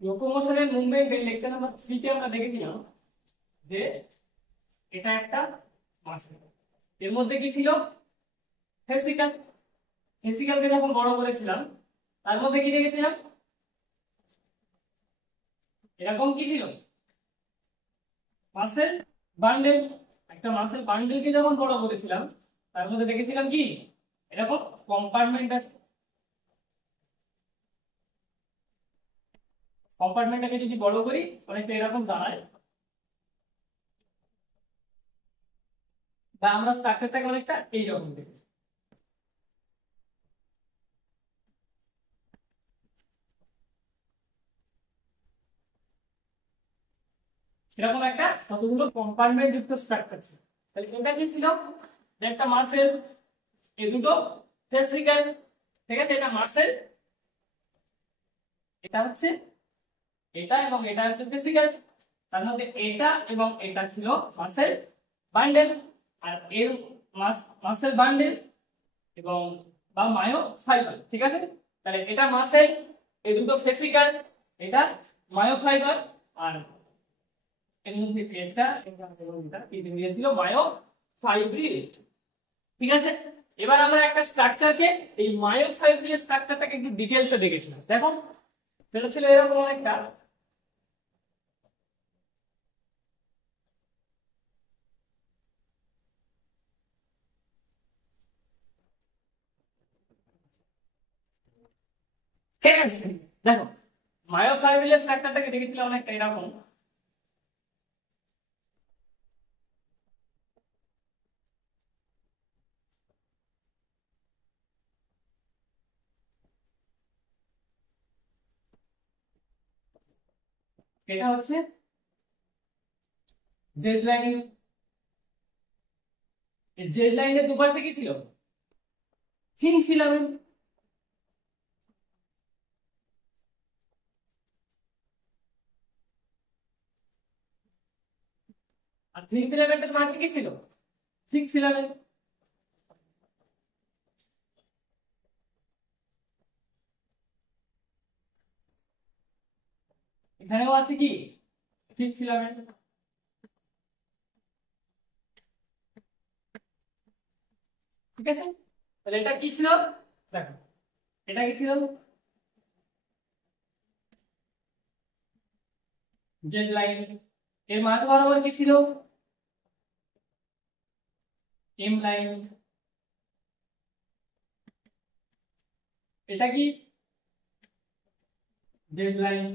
লোকোমোশনের মুভমেন্টের lecture number 3 তে আমরা দেখেছিলাম যে এটা একটা মাসেল, এর মধ্যে কি ছিল ভেসিকল। ভেসিকলকে যখন বড় করেছিলাম তার মধ্যে কি দেখেছিলাম এরকম কি ছিল মাসেল বান্ডেল। একটা মাসেল বান্ডেলকে যখন বড় করেছিলাম তার মধ্যে দেখেছিলাম কি এরকম কম্পার্টমেন্ট আছে। কম্পার্টমেন্টটাকে যদি বড় করি অনেকটা এরকম দাঁড়ায়, বা আমরা স্ট্রাকচারটাকে অনেকটা এইরকম দেখি। সেরকম একটা কতগুলো কম্পার্টমেন্ট যুক্ত স্ট্রাকচার ছিল। তাহলে এটা কি ছিল একটা মাসেল, এই দুটো ভেসিকল, ঠিক আছে। এটা মাসেল, এটা হচ্ছে এটা এবং এটা হচ্ছে ভেসিকল। তার মধ্যে এটা এবং এটা ছিল মাসেল বান্ডেল, আর এর মাসেল বান্ডেল এবং বা মায়োফাইবার, ঠিক আছে। তাহলে এটা মাসেল, এই দুটো ভেসিকল, এটা মায়োফাইবার, আর এর মধ্যে এটা এই দুটো ছিল মায়োফাইব্রিল, ঠিক আছে। এবার আমরা একটা স্ট্রাকচারকে এই মায়োফাইব্রিল স্ট্রাকচারটাকে একটু ডিটেইলসে দেখেছিলাম। দেখো সেটা ছিল এরকম একটা, ঠিক আছে। দেখো মায়োফাইব্রিল স্ট্রাকচারটাকে দেখেছিলাম অনেকটা এরকম। এটা হচ্ছে জেড লাইন, জেড লাইনের দুপাশে কি ছিল থিন ফিলামেন্ট, আর থিন ফিলামেন্টের মাঝে কি ছিল থিক ফিলামেন্ট। এখানেও আছে কি থিক ফিলামেন্ট, ঠিক আছে। তাহলে এটা কি ছিল দেখো, এটা কি ছিল জেড লাইন, এর মাঝ বরাবর কি ছিল এম লাইন, এটা কি জেড লাইন।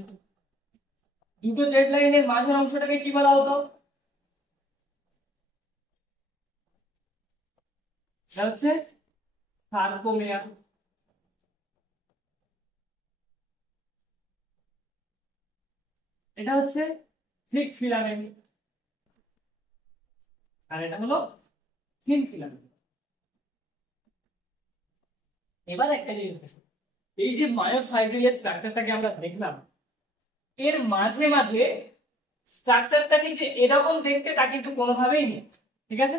দুটো জেড লাইনের মাঝের অংশটাকে কি বলা হতো এটা হচ্ছে সার্কোমিয়ার, এটা হচ্ছে থিক ফিলামেন্ট, আর এটা হলো থিন ফিলামেন্ট। এবার একটা জিনিস দেখো, এই যে মায়োফাইব্রিল স্ট্রাকচারটাকে আমরা দেখলাম, এর মাঝে মাঝে স্ট্রাকচারটাকে যে এরকম দেখতে তা কিন্তু কোনোভাবেই নেই, ঠিক আছে।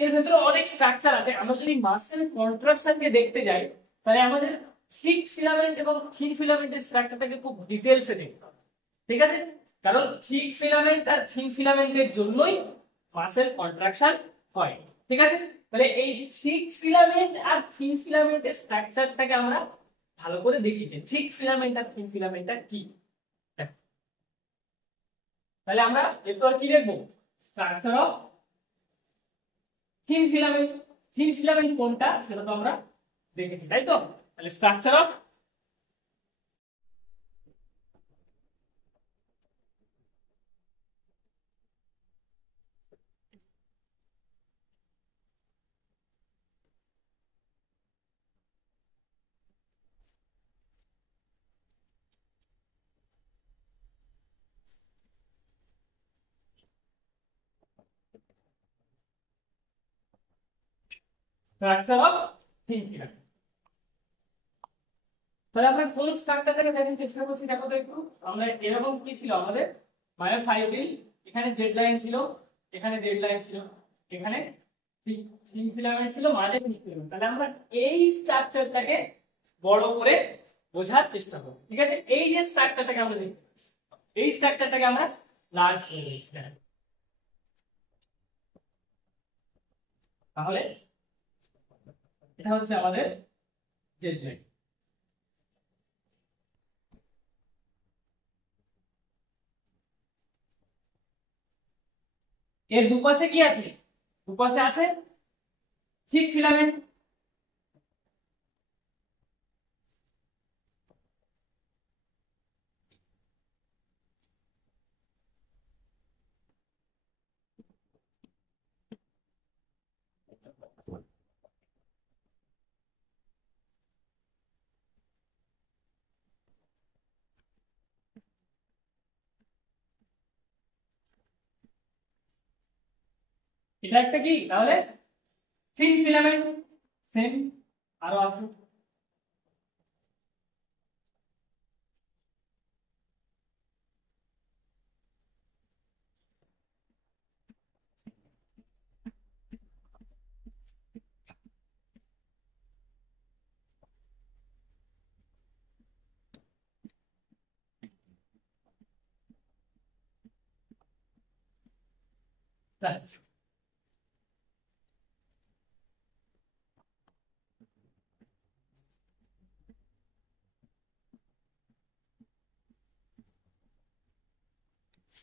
এর ভেতরে অনেক স্ট্রাকচার আছে। আমরা যদি মাসেল কন্ট্রাকশনকে দেখতে যাই তাহলে আমাদের থিক ফিলামেন্ট এবং থিন ফিলামেন্টের স্ট্রাকচারটাকে খুব ডিটেলসে দেখতে হবে, ঠিক আছে। কারণ থিক ফিলামেন্ট আর থিন ফিলামেন্টের জন্যই মাসেল কন্ট্রাকশন হয়, ঠিক আছে। তাহলে এই থিক ফিলামেন্ট আর থিন ফিলামেন্টের স্ট্রাকচারটাকে আমরা ভালো করে দেখি যে থিক ফিলামেন্ট আর থিন ফিলামেন্টটা কি। তাহলে আমরা এরপর কি দেখবো structure of thin filament. Thin filament কোনটা সেটা তো আমরা দেখেছি, তাই তো। তাহলে structure of structure of thin filament. তাহলে আমরা কোন স্ট্রাকচারটাকে দেখার চেষ্টা করছি দেখো তো একটু। আমরা এরকম কি ছিল আমাদের মায়োফাইব্রিল, এখানে জেড লাইন ছিল, এখানে জেড লাইন ছিল, এখানে থিন ফিলামেন্ট ছিল, মাঝে থিন ফিলামেন্ট। তাহলে আমরা এই স্ট্রাকচারটাকে বড় করে বোঝার চেষ্টা করবো, ঠিক আছে? এই যে স্ট্রাকচারটাকে আমরা দেখতে পাচ্ছি, এই স্ট্রাকচারটাকে আমরা লার্জ করে দিয়েছি। তাহলে এটা হচ্ছে আমাদের জেড লাইন। এর দুপাশে কি আছে? দুপাশে আছে থিক ফিলামেন্ট। এটা একটা কি তাহলে থিন ফিলামেন্ট। সেম আরো আছে।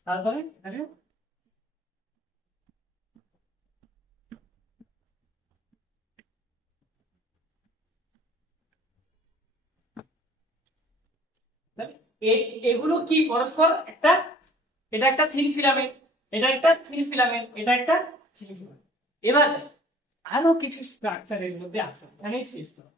তারপরে এখানে এগুলো কি পরস্পর একটা, এটা একটা থিন ফিলামেন্ট, এটা একটা থিন ফিলামেন্ট, এটা একটা থিন ফিলামেন্ট। এবার আরো কিছু স্ট্রাকচার এর মধ্যে আছে, এখানেই শেষ নয়।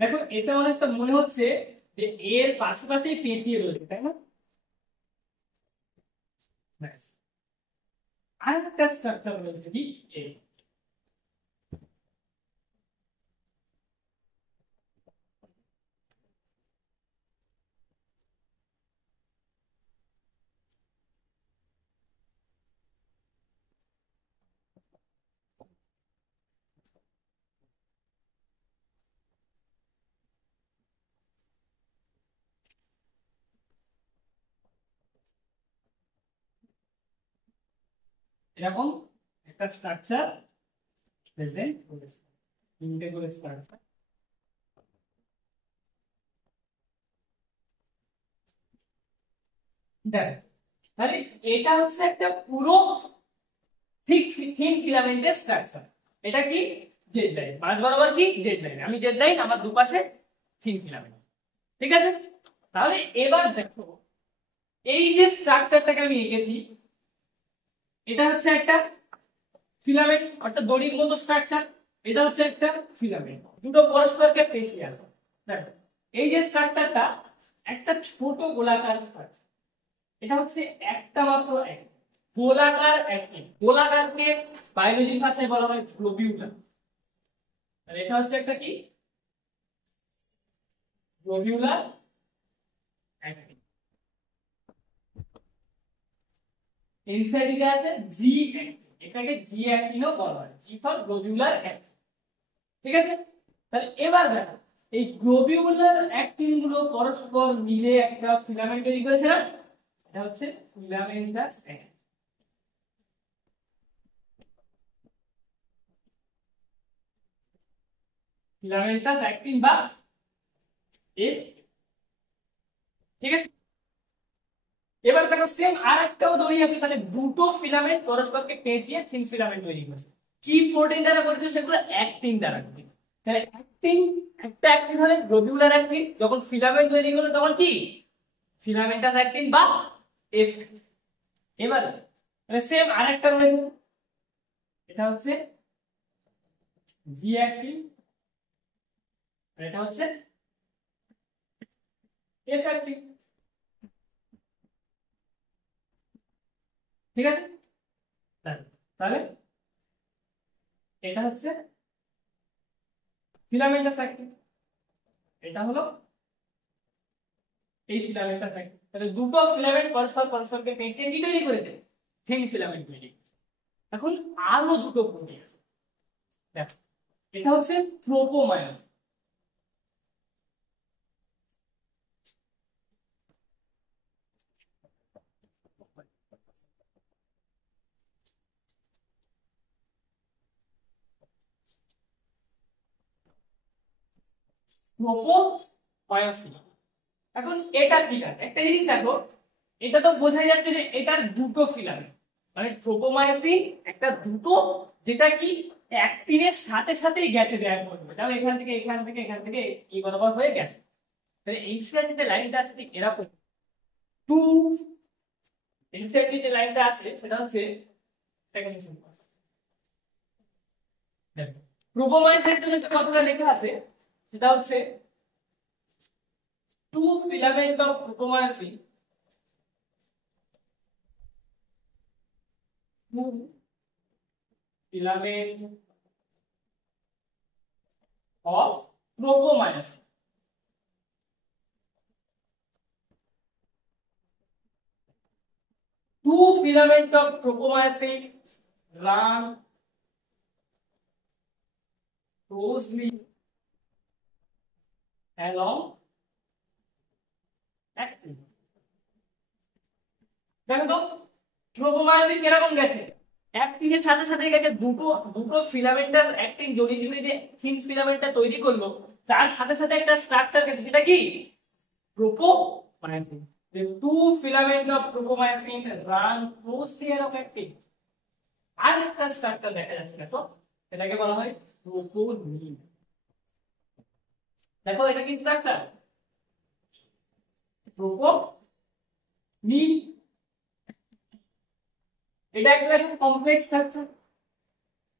দেখো এটা অনেকটা মনে হচ্ছে যে এর পাশাপাশি পেঁচিয়ে রয়েছে, তাই না? ব্যাস। আর একটা স্ট্রাকচার রয়েছে কি এই। এরকম একটা স্ট্রাকচার প্রেজেন্ট করেছে, তিনটে করে স্ট্রাকচার। দেখ তাহলে এটা হচ্ছে একটা পুরো ঠিক থিন ফিলামেন্টের স্ট্রাকচার। এটা কি জেড লাইন, মাঝ বরাবর কি জেড লাইন, আমি জেড লাইন, আমার দুপাশে থিন ফিলামেন্ট, ঠিক আছে? তাহলে এবার দেখো এই যে স্ট্রাকচারটাকে আমি এঁকেছি, এটা হচ্ছে একটা ফিলামেন্ট অর্থাৎ দড়ির মতো স্ট্রাকচার, এটা হচ্ছে একটা ফিলামেন্ট, দুটো পরস্পরকে পেঁচিয়ে আছে। দেখো এই যে স্ট্রাকচারটা একটা ছোট গোলাকার স্ট্রাকচার, এটা হচ্ছে একটা মাত্র গোলাকার অ্যাক্টিন। গোলাকারকে বায়োলজির ভাষায় বলা হয় গ্লোবিউলার। আর এটা হচ্ছে একটা কি গ্লোবিউলার অ্যাক্টিন। এই সাইডে আছে জি অ্যাক্টিন, এটাকে জি অ্যাক্টিনও বলা হয়, জি ফর গ্লোবিউলার অ্যাক্টিন, ঠিক আছে? তাহলে এবার দেখো এই গ্লোবিউলার অ্যাক্টিন গুলো পরস্পর মিলে একটা ফিলামেন্ট তৈরি করেছে না, এটা হচ্ছে ফিলামেন্টাস অ্যাক্টিন। ফিলামেন্টাস অ্যাক্টিন বা এফ, ঠিক আছে? এবার দেখো সেম আর একটাও দড়ি আছে, মানে দুটো ফিলামেন্ট পরস্পরকে পেঁচিয়ে থিন ফিলামেন্ট তৈরি করেছে। কি প্রোটিন দ্বারা গঠিত? সেগুলো অ্যাক্টিন দ্বারা গঠিত। তাহলে অ্যাক্টিন, একটা অ্যাক্টিন হলে গ্লোবিউলার অ্যাক্টিন, যখন ফিলামেন্ট তৈরি করলো তখন কি ফিলামেন্টাস অ্যাক্টিন বা এফ। এবার সেম আরেকটা রয়েছে, এটা হচ্ছে জি অ্যাক্টিন, আর এটা হচ্ছে এফ অ্যাক্টিন। ঠিক আছে, তাহলে এটা হচ্ছে ফিলামেন্টাস অ্যাক্টিন, এটা হলো এই ফিলামেন্টাস অ্যাক্টিন। তাহলে দুটো ফিলামেন্ট পরস্পর পরস্পরকে পেঁচিয়ে কি তৈরি করেছে? থিন ফিলামেন্ট তৈরি। এখন আরো দুটো প্রোটিন আছে, দেখো এটা হচ্ছে ট্রোপোমায়াস। ট্রোপোমায়োসিস। এখন এটা কি না, একটা জিনিস দেখো, এটা তো বোঝাই যাচ্ছে যে এটার দুটো ফিলামেন্ট, মানে ট্রোপোমায়োসিস একটা দুটো, যেটা কি অ্যাক্টিনের সাথে সাথেই গেছে দেয়ার করবে, তাহলে এখান থেকে এখান থেকে এখান থেকে এই বরাবর হয়ে গেছে। তাহলে এইচসিআর যে লাইনটা আছে ঠিক এরকম টু, এইচসিআর যে লাইনটা আছে সেটা হচ্ছে ট্রোপোমায়োসিসের জন্য যে কথাটা লেখা আছে সেটা হচ্ছে two filament of tropomyosin, two filament of tropomyosin. Two filaments of tropomyosin run closely along actin. দেখো তো ট্রোপোমায়োসিন কিরকম গেছে, অ্যাক্টিনের সাথে সাথে গেছে, দুটো দুটো ফিলামেন্টাস অ্যাক্টিন জড়িয়ে জড়িয়ে যে থিন ফিলামেন্টটা তৈরি করলো, তার সাথে সাথে একটা স্ট্রাকচার গেছে, সেটা কি? Tropomyosin. The two filaments of tropomyosin run closely along actin. আর একটা স্ট্রাকচার দেখা যাচ্ছে, দেখো এটাকে বলা হয় ট্রোপোনিন। দেখো এটা কি স্ট্রাকচার? ট্রোপোনিন। এটা একটা কমপ্লেক্স স্ট্রাকচার,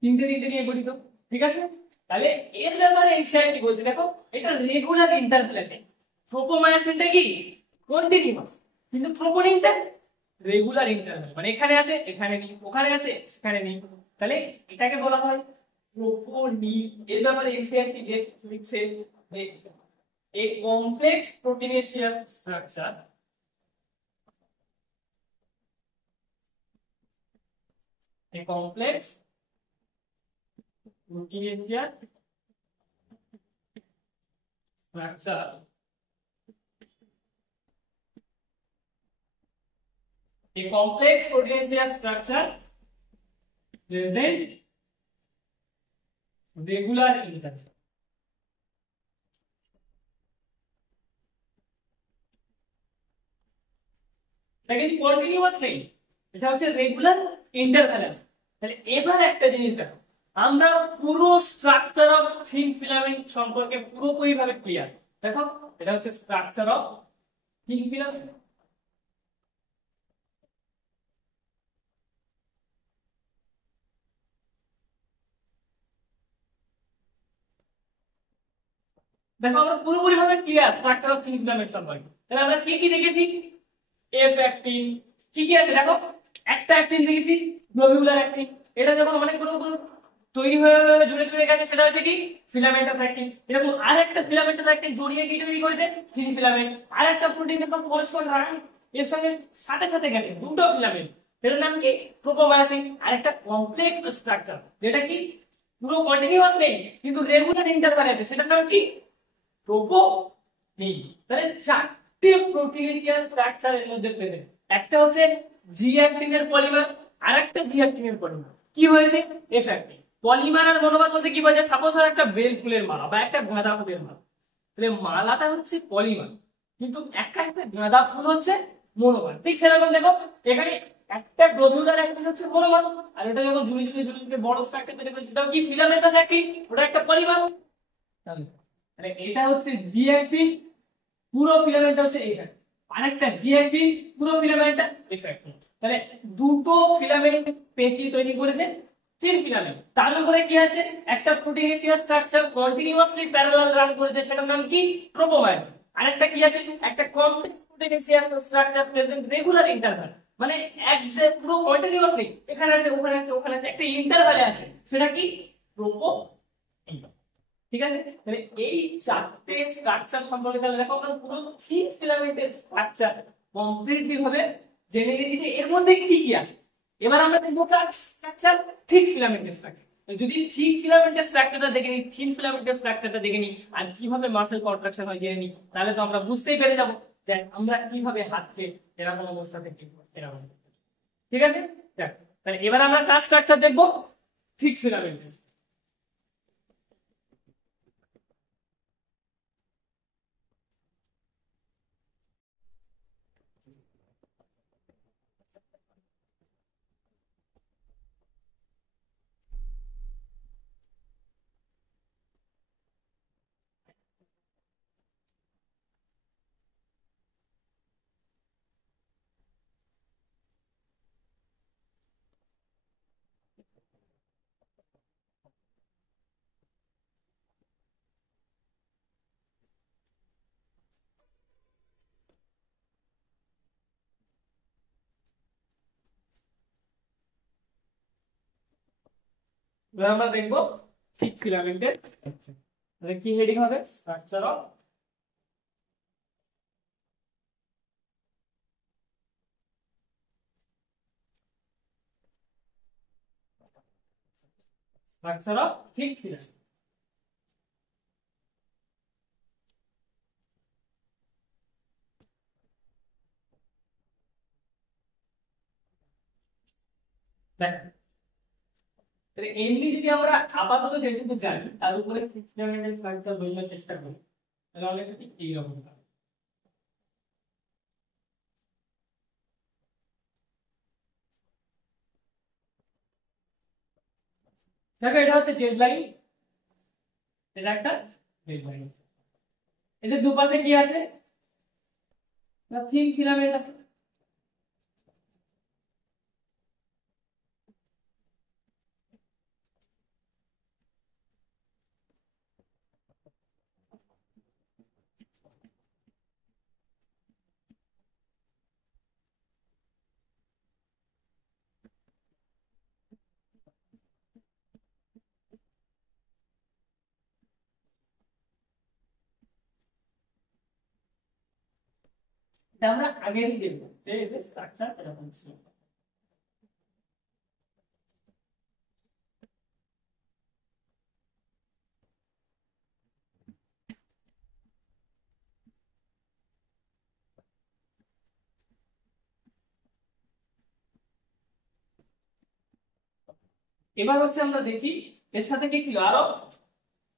তিনটে তিনটে নিয়ে গঠিত। ঠিক আছে, তাহলে এর ব্যাপারে এই স্যার কি বলছে, দেখো এটা রেগুলার ইন্টারফেসে। ট্রোপোমায়োসিনটা কি কন্টিনিউয়াস, কিন্তু ট্রোপোনিনটা রেগুলার ইন্টারভ্যাল, মানে এখানে আছে এখানে নেই, ওখানে আছে সেখানে নেই, তাহলে এটাকে বলা হয় ট্রোপোনিন। এর ব্যাপারে এনসিইআরটি লিখছে যে a complex proteinaceous structure a complex proteinaceous structure a complex proteinaceous structure present regular interval। এটা কিন্তু কন্টিনিউয়াস নেই, এটা হচ্ছে রেগুলার ইন্টারভ্যাল। তাহলে এবার একটা জিনিস দেখো, আমরা পুরো স্ট্রাকচার অফ থিন ফিলামেন্ট সম্পর্কে পুরোপুরি ভাবে ক্লিয়ার। দেখো এটা হচ্ছে স্ট্রাকচার অফ থিন ফিলামেন্ট। দেখো আমরা পুরোপুরি ভাবে clear structure of thin filament সম্পর্কে। তাহলে আমরা কি কি দেখেছি? এফ অ্যাক্টিন, কি কি আছে দেখো, একটা অ্যাক্টিন দেখেছি গ্লোবিউলার অ্যাক্টিন, এটা যখন মানে পুরো তৈরি হয়ে জুড়ে জুড়ে গেছে সেটা হচ্ছে কি ফিলামেন্টাস অ্যাক্টিন। এরকম আরেকটা ফিলামেন্টাস অ্যাক্টিন জড়িয়ে কি তৈরি করেছে থিন ফিলামেন্ট। আরেকটা প্রোটিন যখন পরস্পর এর সঙ্গে সাথে সাথে গেছে দুটো ফিলামেন্ট, এটার নাম কি ট্রোপোমায়োসিন। আরেকটা কমপ্লেক্স স্ট্রাকচার যেটা কি পুরো কন্টিনিউয়াস নেই কিন্তু রেগুলার ইন্টারভাল আছে, সেটার নাম কি ট্রোপোনিন। তাহলে চারটি প্রোটিনেসিয়াস স্ট্রাকচার এর মধ্যে প্রেজেন্ট। একটা হচ্ছে জি অ্যাক্টিনের পলিমার, আরেকটা জি অ্যাক্টিনের পলিমার। কি হয়েছে? F actin. পলিমার আর মনোমার বলতে কি বোঝায়? সাপোজ আর একটা বেল ফুলের মালা বা একটা গাঁদা ফুলের মালা, তাহলে মালাটা হচ্ছে পলিমার, কিন্তু একটা একটা গাঁদা ফুল হচ্ছে মনোমার। ঠিক সেরকম দেখো এখানে একটা গ্লোবিউলার অ্যাক্টিন হচ্ছে মনোমার, আর এটা যখন ঝুলি ঝুলি ঝুলি ঝুলি বড় স্ট্রাকচার তৈরি করে সেটাও কি ফিলামেন্টাস অ্যাক্টিন, ওটা একটা পলিমার। তাহলে এটা হচ্ছে জি অ্যাক্টিন, পুরো ফিলামেন্টটা হচ্ছে এইখানে, আরেকটা জিএফপি পুরো ফিলামেন্টটা ইফেক্ট। তাহলে দুটো ফিলামেন্ট পেঁচিয়ে তৈরি করেছে, তিন ফিলামেন্ট। তার উপরে কি আছে, একটা proteinaceous structure continuously parallel run করেছে, সেটার নাম কি, ট্রোপোমায়োসিস। আরেকটা কি আছে, একটা complex proteinaceous structure present regular interval, মানে এক যে পুরো কন্টিনিউয়াসলি এখানে আছে ওখানে আছে ওখানে আছে একটা ইন্টারভালে আছে, সেটা কি, ট্রোপো। ঠিক আছে, তাহলে এই চারটে স্ট্রাকচার সম্পর্কে তাহলে দেখো আমরা পুরো থিক ফিলামেন্টের স্ট্রাকচার কমপ্লিটলি ভাবে জেনে গেছি যে এর মধ্যে কি কি আছে। এবার আমরা দেখবো কার স্ট্রাকচার, থিক ফিলামেন্টের স্ট্রাকচার। যদি থিক ফিলামেন্টের স্ট্রাকচারটা দেখে নিই, থিন ফিলামেন্টের স্ট্রাকচারটা দেখে নিই, আর কিভাবে মাসেল কন্ট্রাকশন হয় জেনে নিই, তাহলে তো আমরা বুঝতেই পেরে যাবো যে আমরা কিভাবে হাতকে এরকম অবস্থা থেকে এরকম। ঠিক আছে, তাহলে এবার আমরা কার স্ট্রাকচার দেখবো, থিক ফিলামেন্টের। এবার আমরা দেখবো থিক ফিলামেন্টের স্ট্রাকচার। তাহলে কি হেডিং হবে, স্ট্রাকচার অফ থিক ফিলামেন্ট। এমনি যদি আমরা আপাতত যেটুকু জানি তার উপরে থিক ফিলামেন্টের স্ট্রাকচার বোঝার চেষ্টা করি, তাহলে অনেকটা ঠিক এইরকম হবে। দেখো এটা হচ্ছে জেড লাইন, এটা একটা জেড লাইন, এদের দুপাশে কি আছে, থিন ফিলামেন্ট আছে। এটা আমরা আগেরই দেখবো যে এদের স্ট্রাকচার এরকম ছিল। এবার হচ্ছে আমরা দেখি এর সাথে কি ছিল, আরো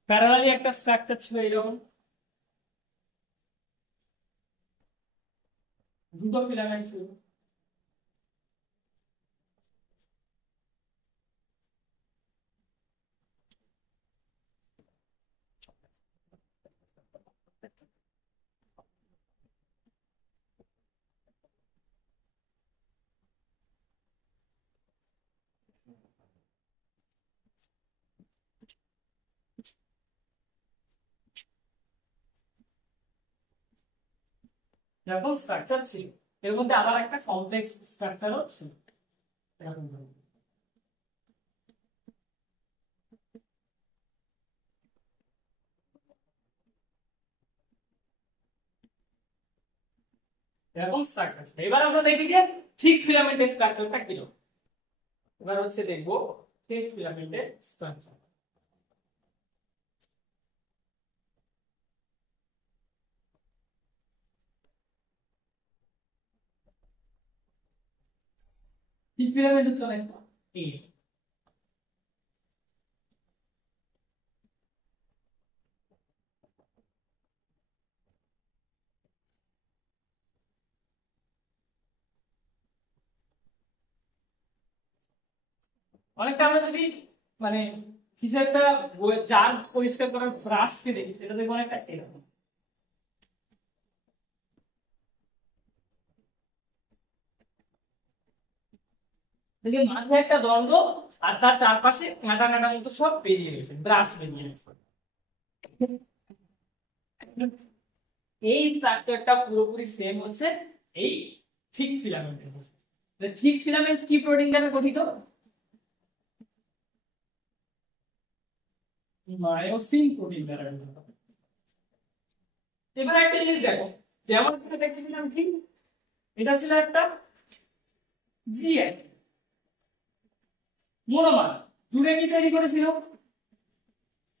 প্যারালালি একটা স্ট্রাকচার ছিল এরকম, দুটো ফিলামেন্ট ছিল। এরকম স্ট্রাকচার ছিল, এর মধ্যে আবার একটা কমপ্লেক্স স্ট্রাকচারও ছিল এরকম ভাবে। এরকম স্ট্রাকচার ছিল। এবার আমরা দেখি যে থিক ফিলামেন্টের স্ট্রাকচারটা কিরকম। এবার হচ্ছে দেখবো থিক ফিলামেন্টের স্ট্রাকচার। থিক ফিলামেন্ট হচ্ছে অনেকটা এই, অনেকটা আমরা যদি মানে কিছু একটা জার পরিষ্কার করার ব্রাশকে দেখি, সেটা দেখবো অনেকটা এরকম। দেখি মাঝে একটা দ্বন্দ্ব, আর তার চারপাশে কাঁটা কাঁটা মতো সব বেরিয়ে গেছে, ব্রাশ বেরিয়ে গেছে। এই স্ট্রাকচারটা পুরোপুরি সেম হচ্ছে এই থিক ফিলামেন্টের। থিক ফিলামেন্ট কি প্রোটিন দ্বারা গঠিত? মায়োসিন প্রোটিন দ্বারা গঠিত। এবার একটা জিনিস দেখো, যেমন এটা দেখেছিলাম কি, এটা ছিল একটা জিএন মনোমার, জুড়ে কি তৈরি করেছিল?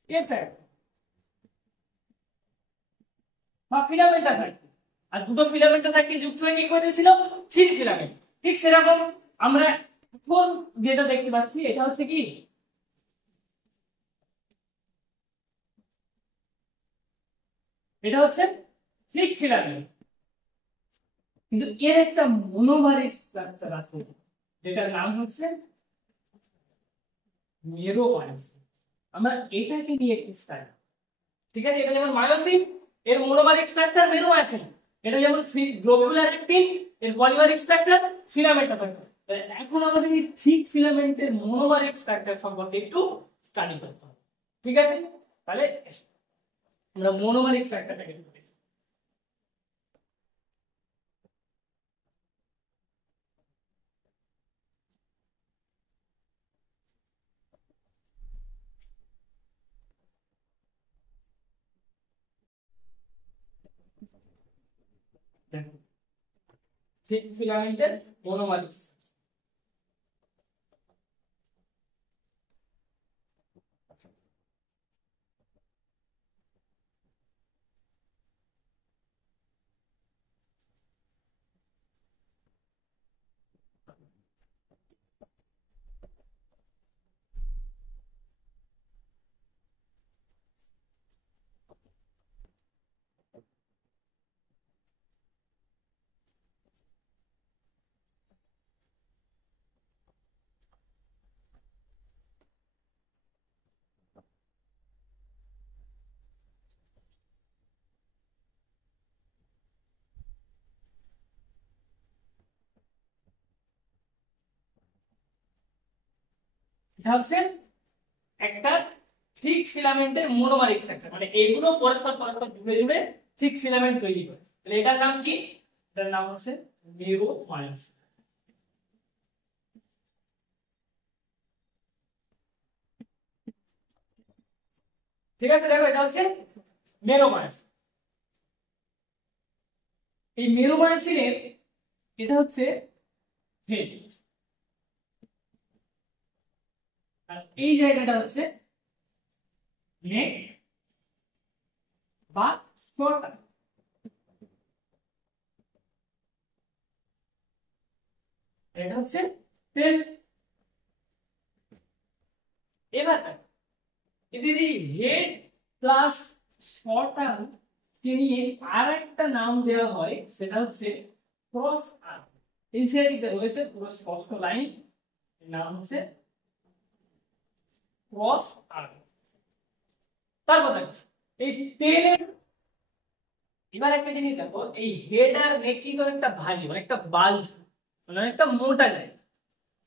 এফ বা ফিলামেন্টাস সার্কিল। আর দুটো ফিলামেন্টাস সার্কিল যুক্ত হয়ে কি করে দিয়েছিল? Thin filament. ঠিক সেরকম আমরা এখন যেটা দেখতে পাচ্ছি এটা হচ্ছে কি, এটা হচ্ছে থিক ফিলামেন্ট, কিন্তু এর একটা মনোমারিক স্ট্রাকচার আছে যেটার নাম হচ্ছে মেরোমায়োসিন। আমরা এটাকে নিয়ে একটু স্টাডি, ঠিক আছে? এটা যেমন মায়োসিন, এর মনোমারিক স্ট্রাকচার মেরোমায়োসিন। এটা যেমন গ্লোবুলার অ্যাক্টিন, এর পলিমারিক স্ট্রাকচার ফিলামেন্টাস সার্কিল। এখন আমাদের এই থিক ফিলামেন্টের মনোমারিক স্ট্রাকচার সম্পর্কে একটু স্টাডি করতে হবে, ঠিক আছে? তাহলে আমরা মনোমারিক স্ট্রাকচারটাকে একটু দেখি। দেখো, থিক ফিলামেন্টের মনোমারিক। এটা হচ্ছে একটা থিক ফিলামেন্টের মনোমারিক স্ট্রাকচার, মানে এগুলো পরস্পর পরস্পর জুড়ে জুড়ে থিক ফিলামেন্ট তৈরি করে। তাহলে এটার নাম কি? এটার নাম হচ্ছে মেরোমায়োসিন। ঠিক আছে, দেখো এটা হচ্ছে মেরোমায়োসিন। এই মেরোমায়োসিনের এটা হচ্ছে হেড, আর এই জায়গাটা হচ্ছে নেক বা শোল্ডার। এটা হচ্ছে টেল। এবার এদের এই হেড প্লাস শর্টার কে নিয়ে আর একটা নাম দেওয়া হয়, সেটা হচ্ছে ক্রস আর্ম। এই সাইডে রয়েছে পুরো স্পষ্ট লাইন, নাম হচ্ছে ক্রস আর্ম। তারপর দেখো এই টেলের, এবার একটা জিনিস দেখো, এই হেড আর নেক কিন্তু অনেকটা ভারী, অনেকটা বাল্জ, মানে অনেকটা মোটা যায়।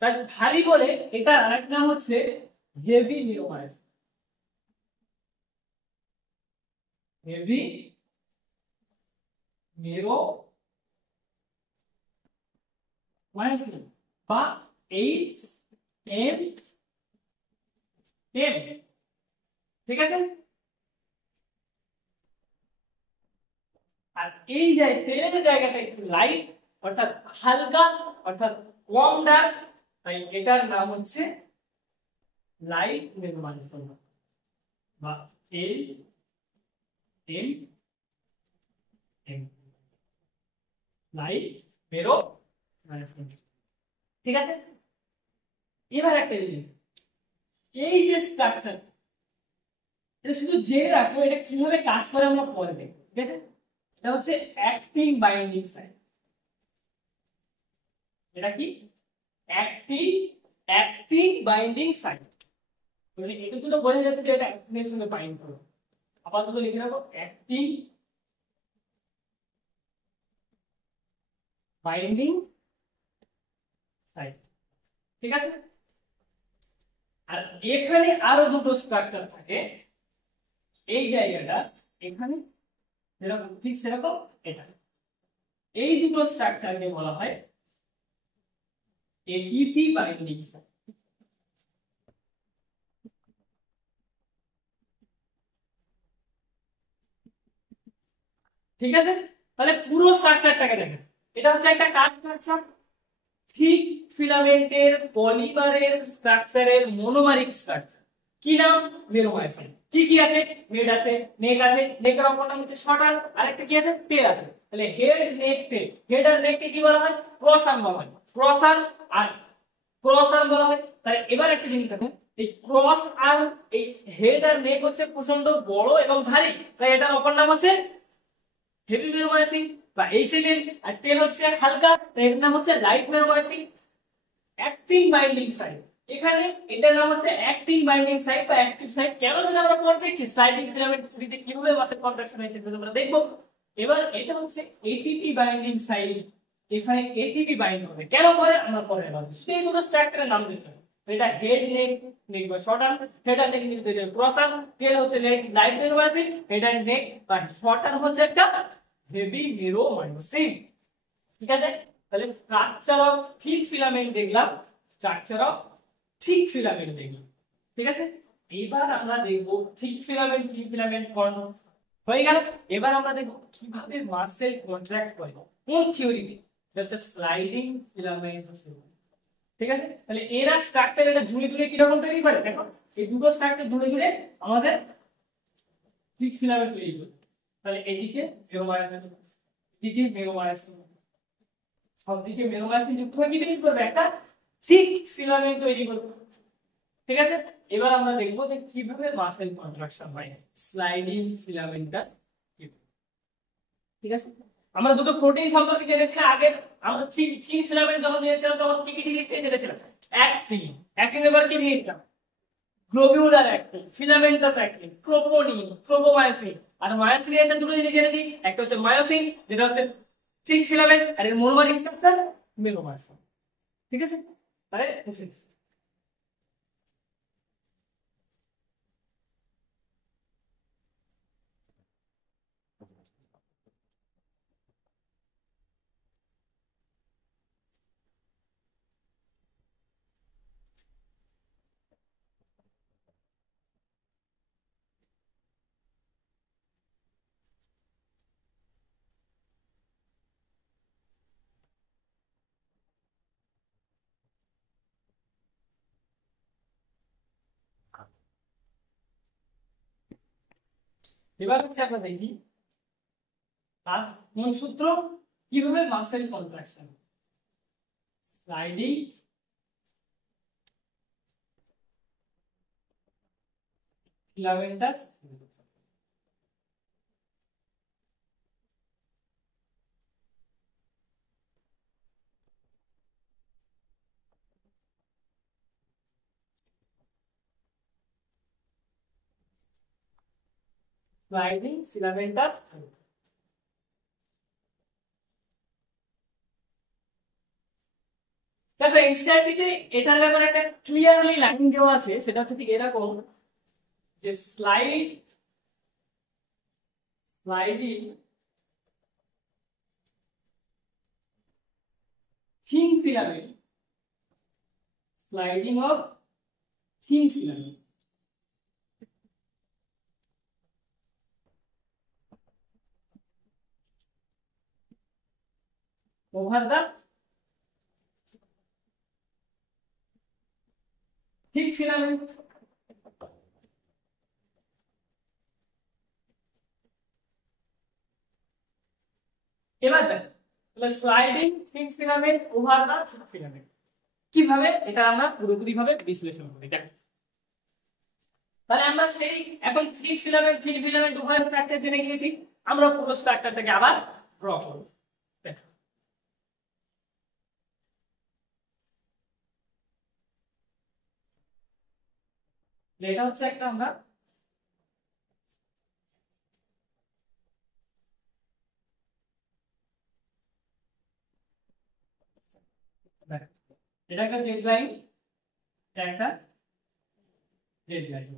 তাই ভারী বলে এটা আরেকটা নাম হচ্ছে হেভি নিউমাইট। হেভি নিউমাইসিন বা এইচ এম এম, ঠিক আছে? আর এই যে তেলের জায়গাটা একটু লাইট, অর্থাৎ হালকা, অর্থাৎ কম ডার্ক, তাই এটার নাম হচ্ছে লাইট নিউমাইসিন বা এল এম এম, লাইট মেরো। ঠিক আছে, এবার একটা জিনিস, এই যে স্ট্রাকচার, এটা শুধু জেনে রাখো এটা কিভাবে কাজ করে আমরা পরে দেখবো, ঠিক আছে? এটা হচ্ছে অ্যাক্টিং বাইন্ডিং সাইট। এটা কি? Actin actin binding site. মানে এটা তো বোঝা যাচ্ছে যে এটা অ্যাক্টিং এর সঙ্গে বাইন্ড করবে। আপাতত লিখে রাখো অ্যাক্টিং বাইন্ডিং সাইট। ঠিক আছে। আর এখানে আরো দুটো স্ট্রাকচার থাকে, এই জায়গাটা এখানে যেরকম ঠিক সেরকম এটা, এই দুটো স্ট্রাকচারকে বলা হয় এটিপি বাইন্ডিং সাইট। ঠিক আছে, তাহলে পুরো স্ট্রাকচারটাকে দেখেন, এটা হচ্ছে একটা কার স্ট্রাকচার, থিক ফিলামেন্টের পলিমারের স্ট্রাকচারের মনোমারিক স্ট্রাকচার। কি নাম? মেরোমাইসিন। কি কি আছে? হেড আছে, নেক আছে, নেকের অপর নাম হচ্ছে শর্টার, আরেকটা কি আছে? টেল আছে। তাহলে হেড, নেক, টেল। হেড আর নেককে কি বলা হয়? ক্রস আর্ম বলা হয়। ক্রস আর্ম আর ক্রস আর্ম বলা হয়। তাহলে এবার একটা জিনিস দেখেন, এই ক্রস আর্ম, এই হেড আর নেক হচ্ছে প্রচন্ড বড় এবং ভারী, তাই এটার অপর নাম হচ্ছে হেভি মেরোমাইসিন বা এইচএমএল। আর টেল হচ্ছে হালকা, তাই এটার নাম হচ্ছে লাইট মেরোমাইসিন। অ্যাক্টিং বাইন্ডিং সাইট, এখানে এটার নাম হচ্ছে অ্যাক্টিং বাইন্ডিং সাইট বা অ্যাক্টিভ সাইট। কেন সেটা আমরা পরে দেখছি, স্লাইডিং ফিলামেন্ট থিওরিতে কিভাবে মাসেল কন্ট্রাকশন হয়েছে সেটা আমরা দেখবো। এবার এটা হচ্ছে এটিপি বাইন্ডিং সাইট, এখানে এটিপি বাইন্ড করে। কেন করে আমরা পরে জানবো। এই দুটো স্ট্রাকচারের নাম দিতে হবে। এটা হেড, নেক, নেক বা শর্ট আর্ম। হেড আর নেক নিতে হবে ক্রস আর্ম। টেল হচ্ছে লাইট মেরোমাইসিন। হেড আর নেক বা শর্ট আর্ম হচ্ছে একটা হেভি মেরোমাইসিন। ঠিক আছে, তাহলে স্ট্রাকচার অফ থিক ফিলামেন্ট দেখলাম, স্ট্রাকচার অফ থিক ফিলামেন্ট দেখলাম। ঠিক আছে, এবার আমরা দেখবো থিক ফিলামেন্ট কোন হয়ে গেল। এবার আমরা দেখবো কিভাবে মাসেল কন্ট্রাক্ট করে, কোন থিওরিতে? এটা হচ্ছে স্লাইডিং ফিলামেন্ট থিওরি। ঠিক আছে, তাহলে এরা স্ট্রাকচার, এটা জুড়ে জুড়ে কিরকম তৈরি করে দেখো, এই দুটো স্ট্রাকচার জুড়ে জুড়ে আমাদের থিক ফিলামেন্ট তৈরি করে। তাহলে এদিকে মেরোমায়াসিন, এদিকে মেরোমায়াসিন, সবদিকে মেরোমায়াসিন যুক্ত হয়ে কি তৈরি করবে? একটা থিক ফিলামেন্ট তৈরি করবে। ঠিক আছে, এবার আমরা দেখবো যে কিভাবে মাসেল কন্ট্রাকশন হয়, স্লাইডিং ফিলামেন্টাস। ঠিক আছে, আমরা দুটো প্রোটিন সম্পর্কে জেনেছিলাম আগে। আমরা থিক ফিলামেন্ট যখন জেনেছিলাম তখন কি কি জিনিস জেনেছিলাম? অ্যাক্টিন, অ্যাক্টিন এবার কি দিয়েছিলাম? Globular actin, filamentous actin, troponin, tropomyosin. আর মায়োসিন এর দুটো জিনিস জেনেছি, একটা হচ্ছে মায়োসিন যেটা হচ্ছে থিক ফিলামেন্ট, আর এর মোনোমারিক স্ট্রাকচার মেরোমায়োসিন। ঠিক আছে, তাহলে বুঝে গেছি। এবার হচ্ছে আমরা দেখি তার মূল সূত্র, কিভাবে muscle contraction, sliding filamentous, sliding filamentous. দেখো এনসিইআরটি তে এটার ব্যাপারে একটা ক্লিয়ারলি লাইন দেওয়া আছে, সেটা হচ্ছে ঠিক এরকম যে sliding thin filament, sliding of thin filament over the thick filament. এবার দেখো, তাহলে sliding thin filament over the thick filament কিভাবে, এটা আমরা পুরোপুরি ভাবে বিশ্লেষণ করি। দেখো, তাহলে আমরা সেই এখন থিন ফিলামেন্ট উভয় স্ট্রাকচার জেনে গিয়েছি, আমরা পুরো স্ট্রাকচারটাকে আবার ড্র করব। দেখো, এটা হচ্ছে একটা আমরা দেখো এটা একটা জেড লাইন, এটা একটা জেড লাইন।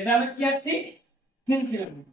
এটা আমি কি আছি, থিন ফিলামেন্ট।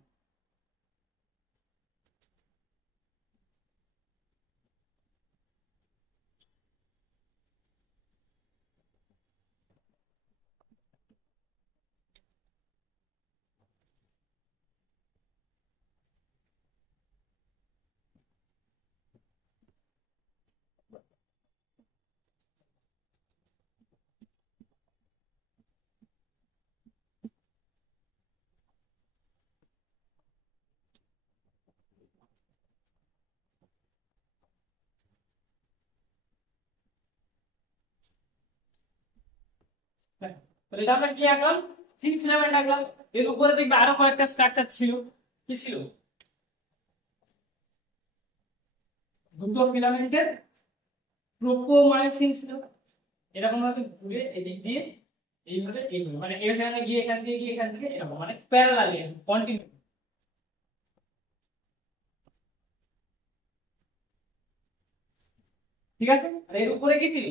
তাহলে এটা আমরা কি আঁকলাম, থিন ফিলামেন্ট আঁকলাম। এর উপরে দেখবে আরো কয়েকটা স্ট্রাকচার ছিল, কি ছিল, দুটো ফিলামেন্টের প্রোপোমায়োসিন ছিল। এরকম ভাবে ঘুরে এদিক দিয়ে এইভাবে এইভাবে মানে এখানে গিয়ে এখান দিয়ে গিয়ে এখান থেকে এরকম মানে প্যারালালি কন্টিনিউ। ঠিক আছে, আর এর উপরে কি ছিল,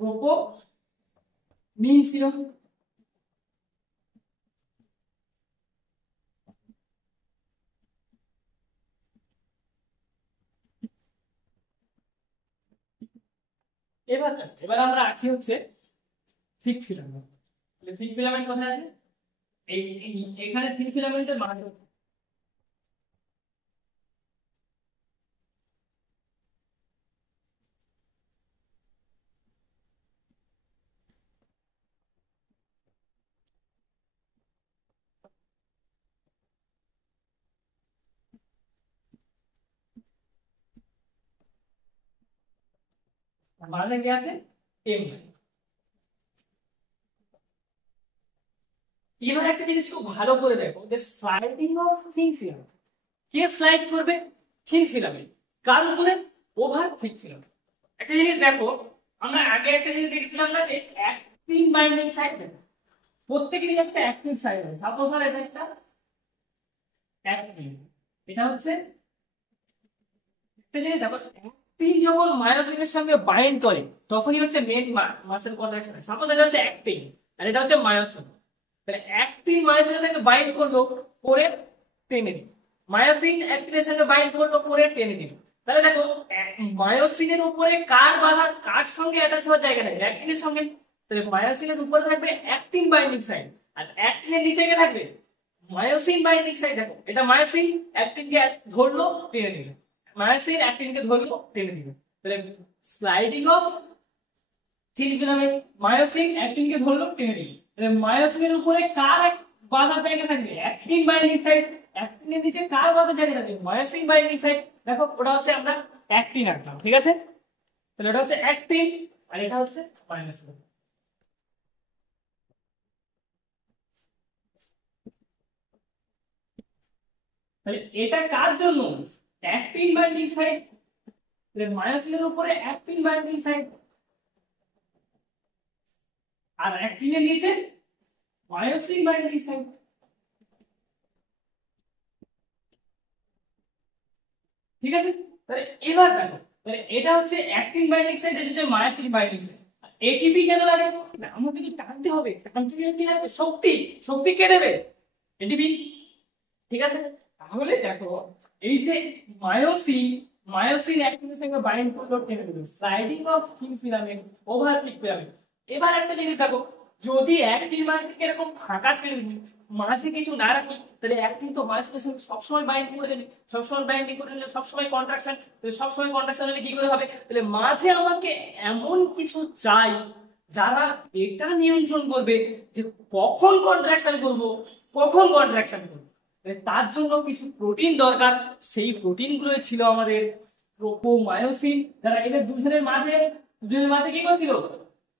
প্রোপোমিন ছিল। এবার এবার আমরা আঁকি হচ্ছে থিক ফিলামেন্ট। থিক ফিলামেন্ট কোথায় আছে, এখানে থিক ফিলামেন্টের মাঝে। মাঝে কি আছে, এম। এবার একটা জিনিস খুব ভালো করে দেখো, যে sliding of thin filament, K slide করবে, থিন ফিলামেন্ট, কার উপরে, ওভার থিক ফিলামেন্ট। একটা জিনিস দেখো, আমরা আগে একটা জিনিস দেখছিলাম না, যে অ্যাক্টিন বাইন্ডিং সাইড, দেখো প্রত্যেকেরই একটা অ্যাক্টিভ সাইড আছে। সাপোজ ধর এটা একটা অ্যাক্টিন, এটা হচ্ছে একটা জিনিস দেখো, অ্যাক্টিন যখন মায়োসিনের সঙ্গে বাইন্ড করে তখনই হচ্ছে মেন মাসেল কন্ট্রাকশন। সাপোজ এটা হচ্ছে অ্যাক্টিন আর এটা হচ্ছে মায়োসিন, তাহলে অ্যাক্টিন মায়োসিনের সঙ্গে বাইন্ড করলো, করে টেনে দিল, মায়োসিন অ্যাক্টিনের সঙ্গে বাইন্ড করলো, করে টেনে দিল। তাহলে দেখো মায়োসিনের উপরে কার বাধা, কার সঙ্গে অ্যাটাচ হওয়ার জায়গা নেই, অ্যাক্টিনের সঙ্গে। তাহলে মায়োসিনের উপরে থাকবে অ্যাক্টিন বাইন্ডিং সাইড, আর অ্যাক্টিনের নিচে কে থাকবে, মায়োসিন বাইন্ডিং সাইড। দেখো এটা মায়োসিন অ্যাক্টিনকে ধরলো, টেনে দিল, মায়োসিন অ্যাক্টিনকে ধরলো, টেনে দিল। তাহলে sliding of thin filament, myosin অ্যাক্টিনকে ধরলো, টেনে দিল। তাহলে মায়োসিনের উপরে কার বাঁধার জায়গা থাকবে, অ্যাক্টিন বাইন্ডিং সাইড। অ্যাক্টিনের নিচে কার বাঁধার জায়গা থাকবে, মায়োসিন বাইন্ডিং সাইড। দেখো ওটা হচ্ছে আমরা অ্যাক্টিন আঁকলাম, ঠিক আছে। তাহলে ওটা হচ্ছে অ্যাক্টিন আর এটা হচ্ছে মায়োসিন। তাহলে এটা কার জন্য, অ্যাক্টিন বাইন্ডিং সাইড। তাহলে মায়োসিনের উপরে অ্যাক্টিন বাইন্ডিং সাইড, আর অ্যাক্টিনের নিচে মায়োসিন বাইন্ডিং সাইড। ঠিক আছে, তাহলে এবার দেখো, তাহলে এটা হচ্ছে অ্যাক্টিন বাইন্ডিং সাইড, এটা হচ্ছে মায়োসিন বাইন্ডিং সাইড। এটিপি কেন লাগে না, আমাকে কি টানতে হবে, টানতে গেলে কি লাগবে, শক্তি, শক্তি কে দেবে, এটিপি। ঠিক আছে, তাহলে দেখো এই যে মায়োসিন, মায়োসিন অ্যাক্টিনের সঙ্গে বাইন্ড করলো, টেনে দিল, sliding of thin filament over thick filament. এবার একটা জিনিস দেখো, যদি অ্যাক্টিন মায়োসিনকে এরকম ফাঁকা ছেড়ে দিই, মাঝে কিছু না রাখি, তাহলে অ্যাক্টিন তো মায়োসিনের সঙ্গে সবসময় বাইন্ড করে দেবে, সবসময় বাইন্ডিং করে নিলে সবসময় কন্ট্রাকশন, সবসময় কন্ট্রাকশন হলে কি করে হবে। তাহলে মাঝে আমাকে এমন কিছু চাই যারা এটা নিয়ন্ত্রণ করবে যে কখন কন্ট্রাকশন করব, কখন কন্ট্রাকশন করব। তার জন্য কিছু প্রোটিন দরকার, সেই প্রোটিন গুলো ছিল আমাদের ট্রোপোমায়োসিন, যারা এদের দুজনের মাঝে কি করছিল,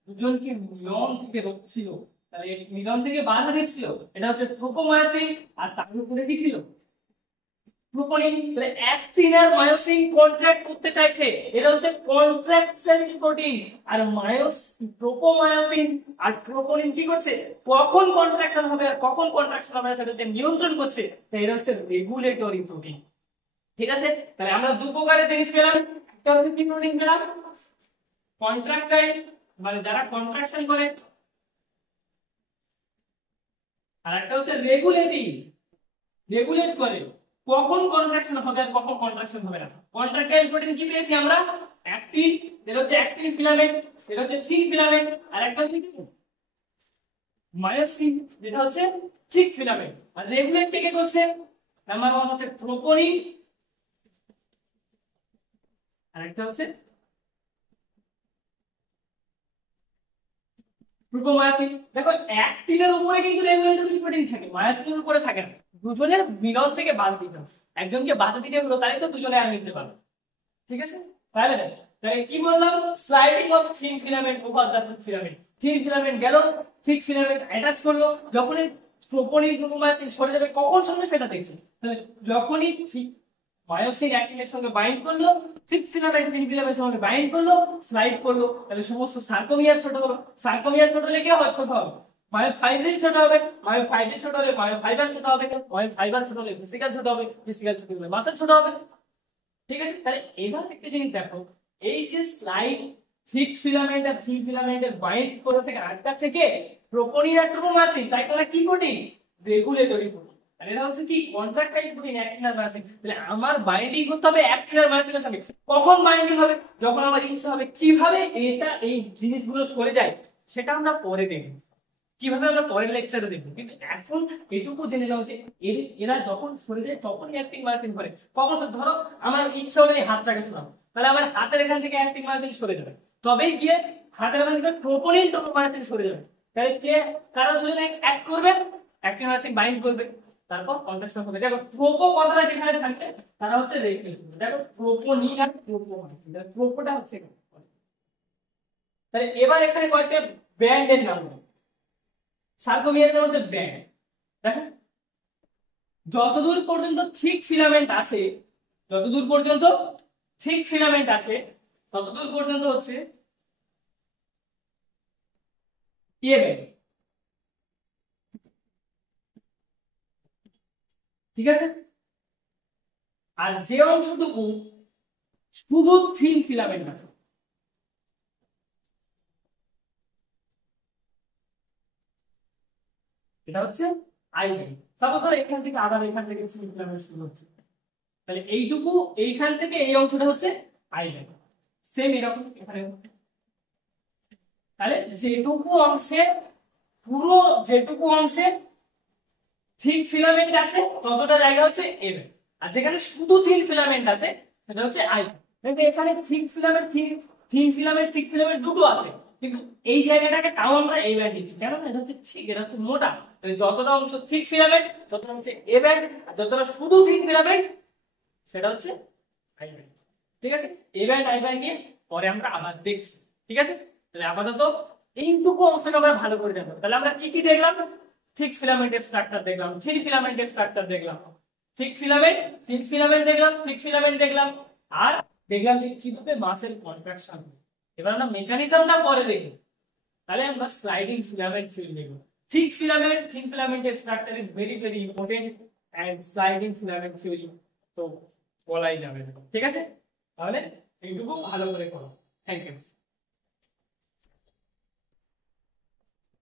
দুজনকে মিলন থেকে রোকছিল, তাহলে মিলন থেকে বাধা দিচ্ছিল, এটা হচ্ছে ট্রোপোমায়োসিন। আর তার উপরে কি ছিল, প্রোপনিন, তাহলে অ্যাক্টিন আর মায়োসিন কন্ট্রাক্ট করতে চাইছে, এটা হচ্ছে কন্ট্রাকশন প্রোটিন। আর প্রোপোমায়োসিন আর প্রোপনিন কি করছে, কখন কন্ট্রাকশন হবে আর কখন কন্ট্রাকশন হবে সেটা হচ্ছে নিয়ন্ত্রণ করছে, তাই এটা হচ্ছে রেগুলেটরি প্রোটিন। ঠিক আছে, তাহলে আমরা দু প্রকারের জিনিস পেলাম, একটা হচ্ছে কি প্রোটিন পেলাম, কন্ট্রাক্টাইল মানে যারা কন্ট্রাকশন করে, আর একটা হচ্ছে রেগুলেটিং, রেগুলেট করে কখন কন্ট্রাকশন হবে আর কখন কন্ট্রাকশন হবে না। কন্ট্রাক্টাইল প্রোটিন কি পেয়েছি আমরা, অ্যাক্টিন, এটা হচ্ছে অ্যাক্টিন ফিলামেন্ট, এটা হচ্ছে থিক ফিলামেন্ট, আর একটা হচ্ছে কি মায়োসিন, যেটা হচ্ছে থিক ফিলামেন্ট। আর রেগুলেট থেকে করছে নাম্বার 1 হচ্ছে প্রোপনিন, আর একটা হচ্ছে প্রোপোমায়োসিন। দেখো অ্যাক্টিনের উপরে কিন্তু রেগুলেটরি প্রোটিন থাকে, মায়োসিনের উপরে থাকে না। দুজনের মিলন থেকে বাধা দিতে হবে, একজনকে বাধা দিতে হলো তাই তো দুজনে আর মিলতে পারবে। ঠিক আছে, তাহলে দেখো তাহলে কি বললাম, sliding of thin filament over the thick filament. Thin filament গেল, থিক ফিলামেন্ট অ্যাটাচ করলো, যখনই প্রোপনিন প্রোপোমায়োসিন সরে যাবে কখন সরবে সেটা দেখছি। তাহলে যখনই থিক মায়োসিন অ্যাক্টিনের সঙ্গে বাইন্ড করলো, থিক ফিলামেন্ট থিন ফিলামেন্টের সঙ্গে বাইন্ড করলো, স্লাইড করলো, তাহলে সমস্ত সার্কোমিয়ার ছোট হলো। সার্কোমিয়ার ছোট হলে কি হবে, ছোট হবে, মায়োফাইব্রিল ছোট হবে, মায়োফাইব্রিল ছোট হলে মায়োফাইবার ছোট হবে, মায়োফাইবার ছোট হলে ভেসিকল ছোট হবে, ভেসিকল ছোট হলে মাসল ছোট হবে। ঠিক আছে, তাহলে এবার একটা জিনিস দেখো, এই যে স্লাইড থিক ফিলামেন্ট আর থিন ফিলামেন্টের বাইন্ড করে থেকে আটকাচ্ছে কে, প্রোপনিন আর প্রোপোমায়োসিন, তাই তাহলে কি প্রোটিন, রেগুলেটরি প্রোটিন। আর এটা হচ্ছে কি কন্ট্রাক্টাইল প্রোটিন, অ্যাক্টিন আর মায়োসিন। তাহলে আমার বাইন্ডিং করতে হবে অ্যাক্টিন আর মায়োসিনের সঙ্গে, কখন বাইন্ডিং হবে, যখন আমার ইচ্ছা হবে। কিভাবে এটা এই জিনিসগুলো সরে যায় সেটা আমরা পরে দেখব, কিভাবে আমরা পরের লেকচারে দেখবো, কিন্তু এখন এটুকু জেনে নাও যে এরা যখন সরে যায় তখনই অ্যাক্টিন মায়োসিন করে। কখন ধরো আমার ইচ্ছা হলে হাতটাকে সরাবো, তাহলে আমার হাতের এখান থেকে অ্যাক্টিন মায়োসিন সরে যাবে, তবেই গিয়ে হাতের এখান থেকে প্রোপনিন প্রোপোমায়োসিন সরে যাবে। তাহলে কে কারা দুজনে অ্যাক্ট করবে, অ্যাক্টিন মায়োসিন বাইন্ড করবে, তারপর কন্ট্রাকশন হবে। দেখো প্রোপো কথাটা যেখানে থাকবে তারা হচ্ছে রেগুলেটর, দেখো প্রোপনিন আর প্রোপোমায়োসিন, প্রোপোটা হচ্ছে। তাহলে এবার এখানে কয়েকটা ব্যান্ডের নাম, সার্কোমিয়ারের মধ্যে ব্যান্ড দেখো, যতদূর পর্যন্ত থিক ফিলামেন্ট আছে, যতদূর পর্যন্ত থিক ফিলামেন্ট আছে ততদূর পর্যন্ত হচ্ছে এ ব্যান্ড। ঠিক আছে, আর যে অংশটুকু শুধু থিন ফিলামেন্ট আছে এটা হচ্ছে আই ব্যান্ড। সাপোজ ধরো এখান থেকে আবার এখান থেকে থিন ফিলামেন্ট শুরু হচ্ছে, তাহলে এইটুকু এইখান থেকে এই অংশটা হচ্ছে আই ব্যান্ড। সেম এরকম এখানে, তাহলে যেটুকু অংশে পুরো যেটুকু অংশে থিক ফিলামেন্ট আছে ততটা জায়গা হচ্ছে এ ব্যান্ড, আর যেখানে শুধু থিন ফিলামেন্ট আছে সেটা হচ্ছে আই ব্যান্ড। দেখো এখানে থিক ফিলামেন্ট থিক ফিলামেন্ট দুটো আছে, কিন্তু এই জায়গাটাকে তাও আমরা এ ব্যান্ড দিচ্ছি, কেন এটা হচ্ছে ঠিক, এটা হচ্ছে মোটা। যতটা অংশ থিক ফিলামেন্ট ততটা হচ্ছে এ ব্যান্ড, আর যতটা শুধু থিন ফিলামেন্ট সেটা হচ্ছে আই ব্যান্ড। ঠিক আছে, এ ব্যান্ড আই ব্যান্ড নিয়ে পরে আমরা আবার দেখছি। ঠিক আছে, তাহলে আপাতত এইটুকু অংশটা আমরা ভালো করে জানবো। তাহলে আমরা কি কি দেখলাম, থিক ফিলামেন্টের স্ট্রাকচার দেখলাম, থিন ফিলামেন্টের স্ট্রাকচার দেখলাম, থিক ফিলামেন্ট থিন ফিলামেন্ট দেখলাম, থিক ফিলামেন্ট দেখলাম, আর দেখলাম যে কিভাবে মাসেল কন্ট্রাকশন। এবার আমরা মেকানিজমটা পরে দেখব, তাহলে আমরা স্লাইডিং ফিলামেন্ট থিওরি দেখব। থিক ফিলামেন্ট থিন ফিলামেন্টের structure is very very important, and sliding filament theory তো বলাই যাবে না। ঠিক আছে, তাহলে এইটুকু ভালো করে করো। Thank you.